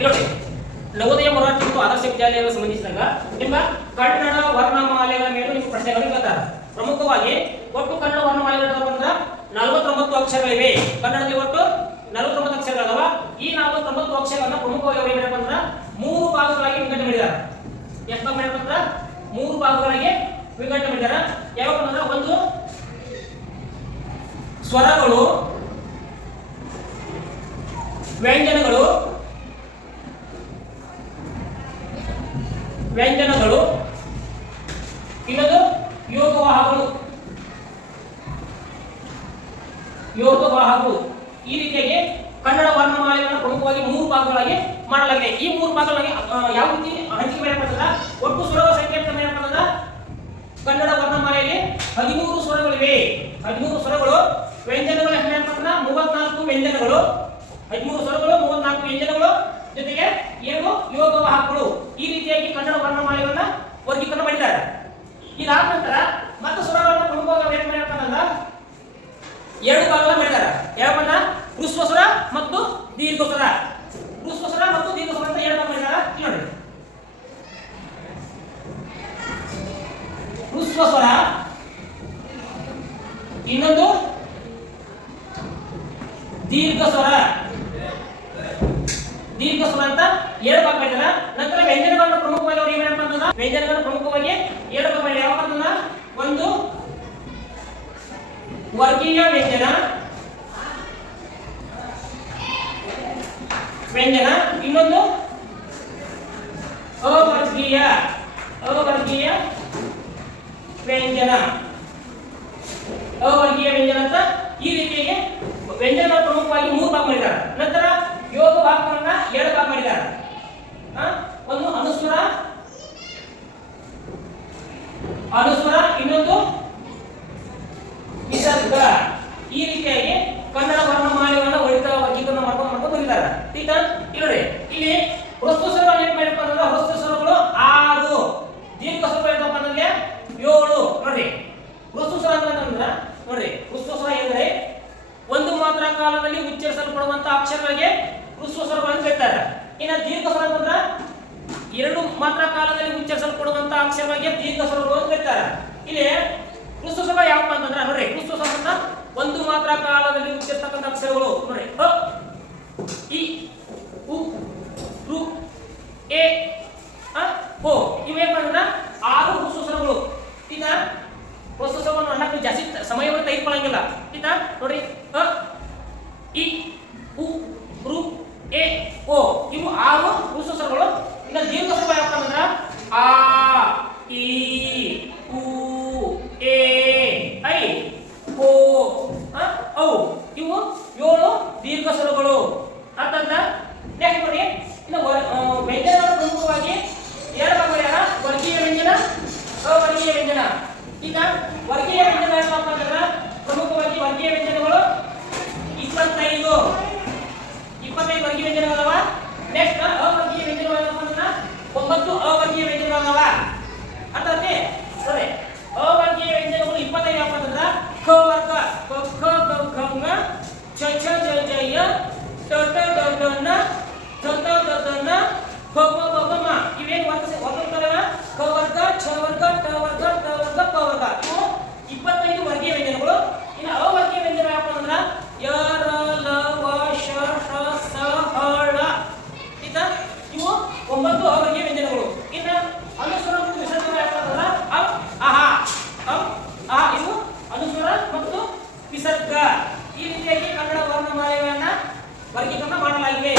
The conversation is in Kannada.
ನೋಡಿ ನವೋದಯ ಮೊರಾರ್ಜಿ ಮತ್ತು ಆದರ್ಶ ವಿದ್ಯಾಲಯಗಳಿಗೆ ಸಂಬಂಧಿಸಿದಾಗ ನಿಮ್ಮ ಕನ್ನಡ ವರ್ಣಮಾಲೆಗಳ ಮೇಲೆ ನಿಮ್ಮ ಪ್ರಶ್ನೆಗಳು ಕೇಳ್ತಾರೆ. ಪ್ರಮುಖವಾಗಿ ಒಟ್ಟು ಕನ್ನಡ ವರ್ಣಮಾಲೆಗಳು ಅಂದ್ರೆ 49 ಅಕ್ಷರಗಳಿವೆ. ಕನ್ನಡದಲ್ಲಿ ಒಟ್ಟು 49 ಅಕ್ಷರಗಳವ. ಈ 49 ಅಕ್ಷರಗಳನ್ನ ಪ್ರಮುಖವಾಗಿ ಅವರು ಏನಪ್ಪ ಅಂದ್ರೆ 3 ಭಾಗಗಳಾಗಿ ವಿಂಗಡಣೆ ಮಾಡಿದ್ದಾರೆ. ಎಷ್ಟು ಭಾಗ ಮಾಡಿದ್ರೆ 3 ಭಾಗಗಳಾಗಿ ವಿಂಗಡಣೆ ಮಾಡಿದ್ದಾರೆ. ಯಾವಪ್ಪ ಅಂದ್ರೆ ಒಂದು ಸ್ವರಗಳು, ವ್ಯಂಜನಗಳು, ಇನ್ನೊಂದು ಯೋಗವಾಹಗಳು. ಈ ರೀತಿಯಾಗಿ ಕನ್ನಡ ವರ್ಣಮಾಲೆಗಳನ್ನು ಪ್ರಮುಖವಾಗಿ 3 ಭಾಗಗಳಾಗಿ ಮಾಡಲಾಗಿದೆ. ಈ 3 ಭಾಗಗಳಾಗಿ ಯಾವ ರೀತಿ ಹಂಚಿಕೆ ಮಾಡಲಾಗಿದೆ? ಒಟ್ಟು ಸ್ವರಗಳ ಸಂಖ್ಯೆ ಅಂತ ಏನಪ್ಪ ಕನ್ನಡ ವರ್ಣಮಾಲೆಯಲ್ಲಿ 13 ಸ್ವರಗಳಿವೆ. 13 ಸ್ವರಗಳು. ವ್ಯಂಜನಗಳು ಏನಪ್ಪ 34 ವ್ಯಂಜನಗಳು. 13 ಸ್ವರಗಳು, 34 ವ್ಯಂಜನಗಳು, ಜೊತೆಗೆ 7 ಯೋಗವಾಹಗಳು. ಈ ರೀತಿಯಾಗಿ ಕನ್ನಡ ವರ್ಣಮಾಲೆಗಳನ್ನ ವರ್ಗೀಕರಣ ಮಾಡಿದ್ದಾರೆ. ಇದಾದ ನಂತರ ಮತ್ತೆ ಸ್ವರಗಳನ್ನು ಪ್ರಮುಖವಾಗಿ ಏನು ಮಾಡ್ಯಾರಪ್ಪ ಅಂದ್ರೆ 2 ಭಾಗಗಳನ್ನ ಮಾಡಿದ್ದಾರೆ. ಯಾವಪ್ಪ ಹ್ರಸ್ವ ಸ್ವರ ಮತ್ತು ದೀರ್ಘ ಸ್ವರ. ಹ್ರಸ್ವ ಸ್ವರ ಮತ್ತು ದೀರ್ಘ ಸ್ವರ ಅಂತ 2 ಭಾಗ ಮಾಡಿದ್ದಾರೆ. ನೋಡಿ, ಹ್ರಸ್ವ ಸ್ವರ, ಇನ್ನೊಂದು ದೀರ್ಘ ಸ್ವರ. ದೀರ್ಘ ಸ್ವರ ಅಂತ 2 ಭಾಗ ಮಾಡಿದ್ದಾರೆ. ನಂತರ ವ್ಯಂಜನಗಳನ್ನು ಪ್ರಮುಖವಾಗಿ ಅವರು ಏನು ಮಾಡ್ತಾರೆ ಅಂತಂದ್ರೆ ವ್ಯಂಜನಗಳನ್ನು ಪ್ರಮುಖವಾಗಿ 2 ಭಾಗ ಮಾಡಿದ್ದಾರೆ. ಯಾವಪ್ಪ ಅಂತಂದ್ರೆ ಒಂದು ವರ್ಗೀಯ ವ್ಯಂಜನ, ಇನ್ನೊಂದು ಅವರ್ಗೀಯ ವ್ಯಂಜನ. ಅವರ್ಗೀಯ ವ್ಯಂಜನ ಅಂತ ಈ ರೀತಿಯಾಗಿ ವ್ಯಂಜನಗಳ ಪ್ರಮುಖವಾಗಿ 3 ಭಾಗ ಮಾಡಿದ್ದಾರೆ. ನಂತರ ಯೋಗ ಭಾಗವನ್ನ 2 ಭಾಗ ಮಾಡಿದ್ದಾರೆ. ಒಂದು ಅನುಸ್ವರ, ಇನ್ನೊಂದು ವಿಸರ್ಗ. ಈ ರೀತಿಯಾಗಿ ಕನ್ನಡ ವರ್ಣಮಾಲೆಗಳನ್ನ ವರ್ಗೀಕರಣ ಮಾಡ್ಕೊಂಡು ಬಂದಿದ್ದಾರೆ. ಈಗ ನೋಡಿ, ಇಲ್ಲಿ ಹ್ರಸ್ವ ಸ್ವರ ಏನು ಮಾಡಪ್ಪ ಅಂದ್ರೆ ಹ್ರಸ್ವ ಸ್ವರಗಳು 6, ದೀರ್ಘ ಸ್ವರ ಏನಪ್ಪ ಅಂದ್ರೆ 7. ನೋಡ್ರಿ, ಹ್ರಸ್ವ ಸ್ವರ ಅಂತಂದ್ರೆ ನೋಡ್ರಿ, ಹ್ರಸ್ವ ಸ್ವರ ಎಂದರೆ ಒಂದು ಮಾತ್ರ ಕಾಲದಲ್ಲಿ ಉಚ್ಚರಿಸಲ್ಪಡುವಂತ ಅಕ್ಷರಗಳಿಗೆ ಹ್ರಸ್ವ ಸ್ವರಗಳು ಅಂತ ಹೇಳ್ತಾರೆ. ಇನ್ನು ದೀರ್ಘ ಸ್ವರ ಅಂತಂದ್ರೆ 2 ಮಾತ್ರ ಕಾಲದಲ್ಲಿ ಉಚ್ಚರಿಸಲ್ಪಡುವಂತ ಅಕ್ಷರಗಳಿಗೆ ದೀರ್ಘ ಸ್ವರಗಳು ಅಂತ ಹೇಳ್ತಾರೆ. ಇಲ್ಲಿ ಹ್ರಸ್ವ ಸ್ವರ ಯಾವಪ್ಪ ಅಂತಂದ್ರೆ ನೋಡ್ರಿ, ಹ್ರಸ್ವ ಸ್ವರ ಅಂತ ಒಂದು ಮಾತ್ರ ಕಾಲದಲ್ಲಿ ಉಚ್ಚರಿಸತಕ್ಕಂಥ ಅಕ್ಷರಗಳು ನೋಡ್ರಿ ಅ, ಇ, ಉ, ಋ, ಎ, ಓ. ಇವೇನ್ ಅಂದ್ರೆ 6 ಹ್ರಸ್ವ ಸ್ವರಗಳು. ಈಗ ಹ್ರಸ್ವ ಸ್ವರವನ್ನು ಅನ್ನಕ್ಕೆ ಜಾಸ್ತಿ ಸಮಯವನ್ನು ತೆಗೆದುಕೊಳ್ಳಂಗಿಲ್ಲ. ಈಗ ನೋಡ್ರಿ ಅ, ಇ, ಉ, ಋ, ಎ, ಓ. ಇವು 6 ಹ್ರಸ್ವ ಸ್ವರಗಳು. ಇನ್ನು ದೀರ್ಘ ಸ್ವರ ಯಾವಪ್ಪ ಅಂದ್ರೆ ಆ, ಈ, ಉ, ಎ, ಐ, ಓ, ಔ. ಇವು 7 ದೀರ್ಘ ಸ್ವರಗಳು. ಅರ್ಥ ಆಯ್ತಾ? ನೆಕ್ಸ್ಟ್ ನೋಡಿ, ಇನ್ನು ವ್ಯಂಜನಗಳ ಪ್ರಮುಖವಾಗಿ 2 ಭಾಗ ಮಾಡ್ಯಾರ. ವರ್ಗೀಯ ವ್ಯಂಜನ, ಅವರ್ಗೀಯ ವ್ಯಂಜನ. ಈಗ ವರ್ಗೀಯ ವ್ಯಂಜನ ಏನಪ್ಪ ಅಂತಂದ್ರೆ ಪ್ರಮುಖವಾಗಿ ವರ್ಗೀಯ ವ್ಯಂಜನಗಳು 25 ವರ್ಗೀಯ ವ್ಯಂಜನಗಳವ. ನೆಕ್ಸ್ಟ್ ಅವರ್ಗೀಯ ವ್ಯಂಜನಗಳು ಏನಪ್ಪ ಅಂತಂದ್ರೆ 9 ಅವರ್ಗೀಯ ವ್ಯಂಜನಗಳವ. ಅರ್ಥ ಆಯ್ತು? ಸರಿ, ಅವರ್ಗೀಯ ವ್ಯಂಜನಗಳು 25 ಯಾವಪ್ಪ ಅಂತಂದ್ರೆ ಕ ವರ್ಗ, ಕ, ಖ, ಗ, ಘ, ङ, ಛ, ಛ, ಜ, ಜ, ಯ, ಟ, ಟ, ಡ, ಡ, ನ, ಥ, ಥ, ದ, ದ, ನ, ಪ, ಪ, ಬ, ಬ, ಮ. ಇವೇನು ವರ್ಗಗಳವ? ಕ ವರ್ಗ, ಛ ವರ್ಗ, ಟ ವರ್ಗ, ಟ ವರ್ಗ, ಪ ವರ್ಗ. ಇವು 25 ವರ್ಗೀಯ ವ್ಯಂಜನಗಳು. ಇನ್ನು ಅವರ್ಗೀಯ ವ್ಯಂಜನ ಯಾವಪ್ಪ ಅಂದ್ರೆ ಯ, ರ, ಲ, ವ, ಶ, ಷ, ಸ, ಹ, ಳ. ಇವು 9 ಅವರ್ಗೀಯ ವ್ಯಂಜನಗಳು. ಇನ್ನು ಅನುಸ್ವರ ಮತ್ತು ವಿಸರ್ಗ ಯಾವಪ್ಪ ಅಂದ್ರೆ ಅ, ಅಹ, ಇವು ಅನುಸ್ವರ ಮತ್ತು ವಿಸರ್ಗ. ಈ ರೀತಿಯಾಗಿ ಕನ್ನಡ ವರ್ಣಮಾಲೆಗಳನ್ನ ವರ್ಗೀಕರಣ ಮಾಡಲಾಗಿದೆ.